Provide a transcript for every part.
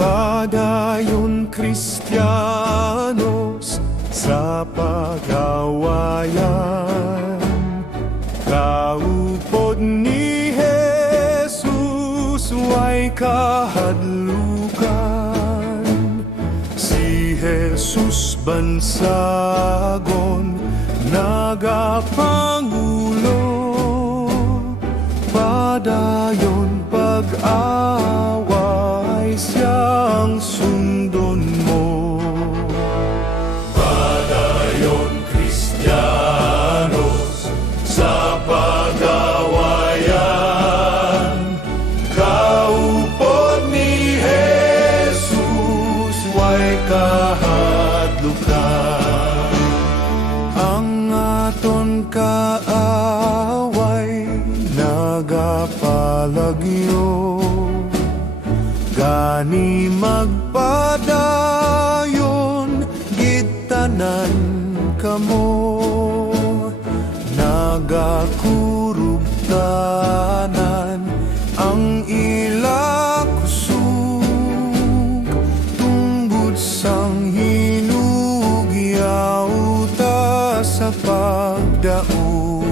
Padayon Kristiyanos sa pag-awayan, kaupod ni Jesus way kahadlukan. Si Jesus bansagon nagapangulo, padayon pag-away siyang sundon mo. Padayon Kristiyanos sa pag-awayan, kaupod ni Jesus way kahadlukan. Ang aton kaaway nagapalagyo, gani magpadayon gitanan kamo. Nagakurugtanan ang ila kusog, tungod sang hinugyaw ta sa pagdaog.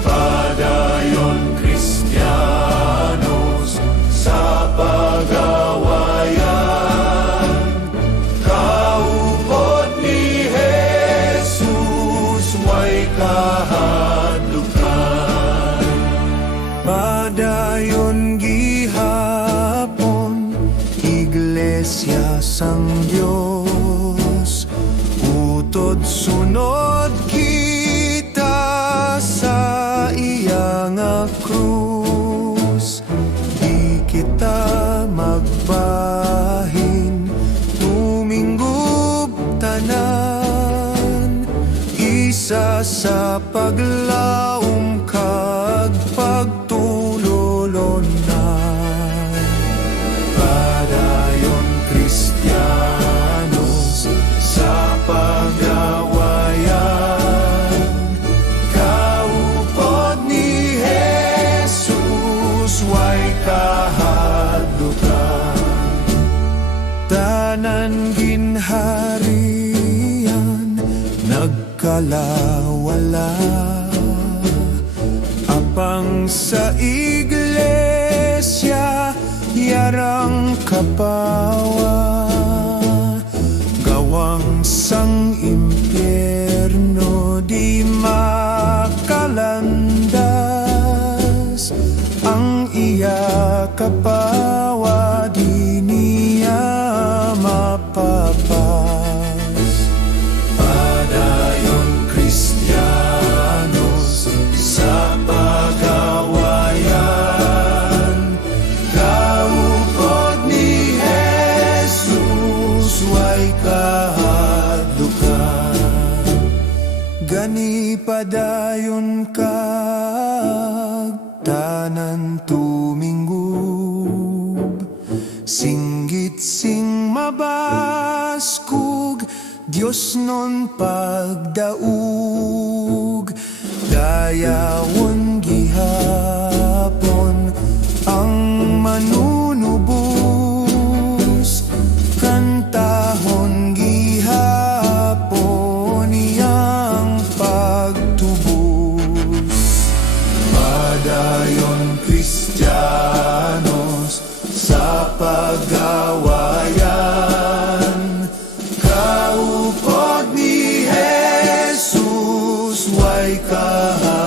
Padayon Kristiyanos sa pag-awayan, kaupod ni Jesus way kahadlukan. Padayon gihapon iglesia sang Dios, utod sunod kita sa iya nga krus. Di kita magbahin, tuminggob tanan, isa sa paglaom kag pagtululonan. Padayon Kristiyanos sa pag-awayan, kaupod ni Jesus way kahadlukan. Tanan ginharian nagkalawala, apang sa iglesia yarang kapawa. Gawang sang impyerno di makalandas, ang iya kapawa di niya mapapas. Padayon Kristiyanos sa pag-awayan, kaupod ni Jesus way kahadlukan. Gani padayon kag tanan tuminggob, singgit sing mabaskog, Dios non pagdaug. Dayawon gihapon ang manunubos, kantahon gihapon iyang pagtubos. Padayon Kristiyanos sa pag-awayan, kaupod ni Jesus way kahadlukan.